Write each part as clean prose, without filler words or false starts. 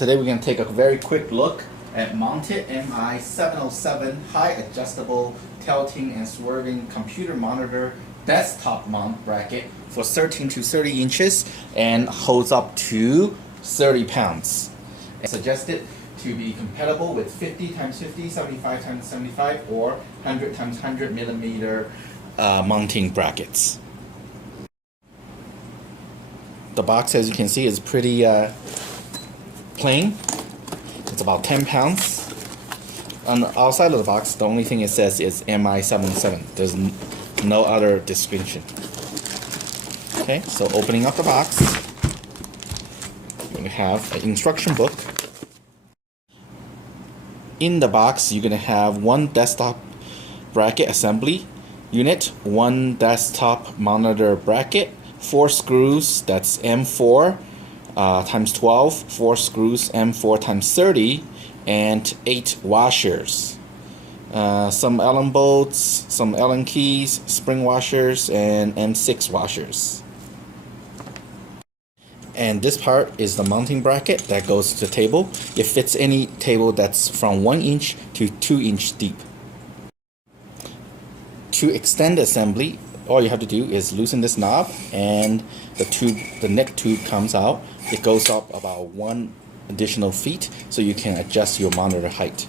Today we're going to take a very quick look at mounted MI-707 high adjustable tilting and swerving computer monitor desktop mount bracket for 13 to 30 inches and holds up to 30 pounds. It's suggested to be compatible with 50 x 50, 75 x 75, or 100 x 100 millimeter mounting brackets. The box, as you can see, is pretty plain. It's about 10 pounds. On the outside of the box, the only thing it says is MI-707. There's no other description. Okay, so opening up the box, you have an instruction book. In the box, you're going to have one desktop bracket assembly unit, one desktop monitor bracket, 4 screws, that's M4 times 12, 4 screws, M4 times 30, and 8 washers. Some Allen bolts, some Allen keys, spring washers, and M6 washers. And this part is the mounting bracket that goes to the table. It fits any table that's from 1 inch to 2 inch deep. To extend the assembly, all you have to do is loosen this knob and the neck tube comes out. It goes up about 1 additional feet so you can adjust your monitor height.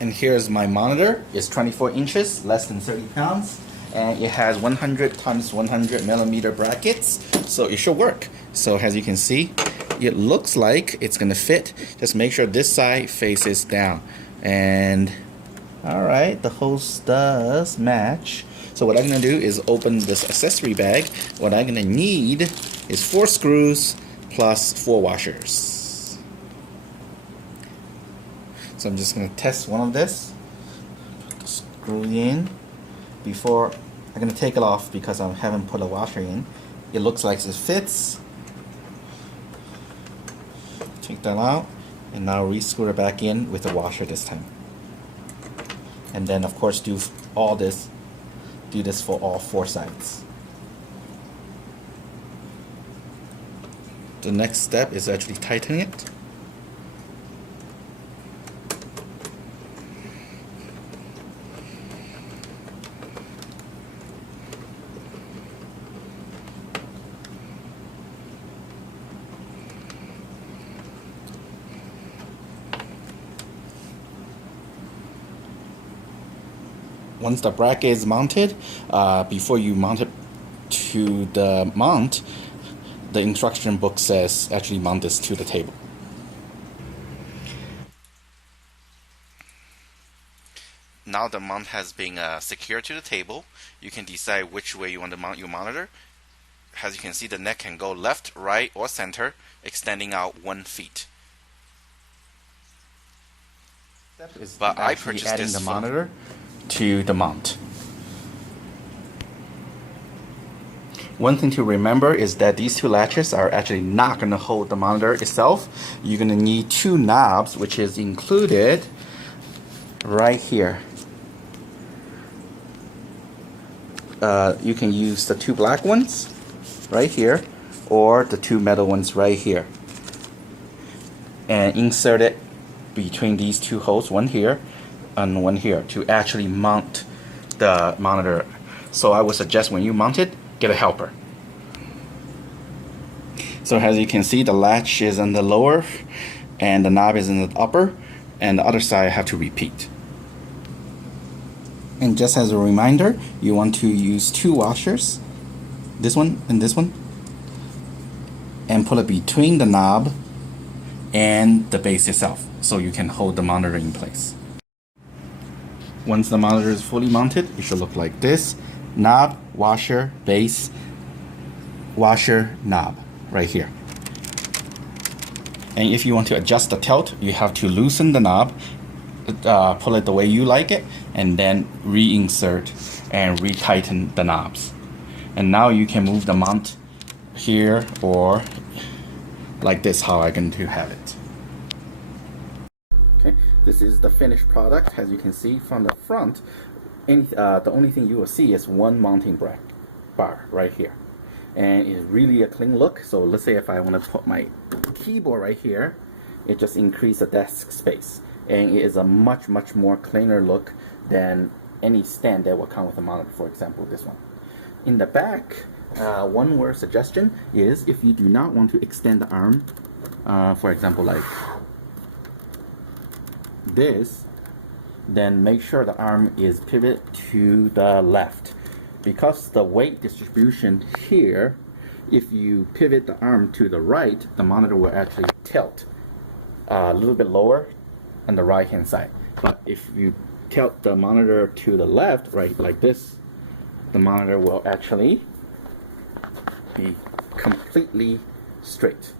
And here's my monitor. It's 24 inches, less than 30 pounds. And it has 100 x 100 millimeter brackets, so it should work. So as you can see, it looks like it's gonna fit. Just make sure this side faces down. And alright, the hose does match. So what I'm gonna do is open this accessory bag. What I'm gonna need is 4 screws plus 4 washers. So I'm just gonna test one of this. Put the screw in. Before I'm going to take it off because I haven't put a washer in. It looks like it fits. Take that out and now re-screw it back in with the washer this time. And then of course do this for all 4 sides. The next step is actually tightening it. Once the bracket is mounted, before you mount it to the mount, the instruction book says actually mount this to the table. Now the mount has been secured to the table, you can decide which way you want to mount your monitor. As you can see, the neck can go left, right, or center, extending out 1 feet. But I purchased this monitor to the mount. One thing to remember is that these 2 latches are actually not going to hold the monitor itself. You're going to need 2 knobs, which is included right here. You can use the 2 black ones right here or the 2 metal ones right here, and insert it between these 2 holes, one here and one here, to actually mount the monitor. So I would suggest when you mount it, get a helper. So as you can see, the latch is in the lower and the knob is in the upper, and the other side I have to repeat. And just as a reminder, you want to use 2 washers, this one and this one, and put it between the knob and the base itself so you can hold the monitor in place. Once the monitor is fully mounted, it should look like this. Knob, washer, base, washer, knob, right here. And if you want to adjust the tilt, you have to loosen the knob, pull it the way you like it, and then reinsert and retighten the knobs. And now you can move the mount here or like this, how I'm going to have it. Okay, this is the finished product. As you can see from the front, the only thing you will see is one mounting bar right here. and it's really a clean look. So let's say if I want to put my keyboard right here, it just increases the desk space, and it is a much more cleaner look than any stand that will come with a monitor, for example this one. In the back, one word suggestion is if you do not want to extend the arm, for example like this, then make sure the arm is pivot to the left, because the weight distribution here, if you pivot the arm to the right, the monitor will actually tilt a little bit lower on the right hand side. But if you tilt the monitor to the left, right, like this, the monitor will actually be completely straight.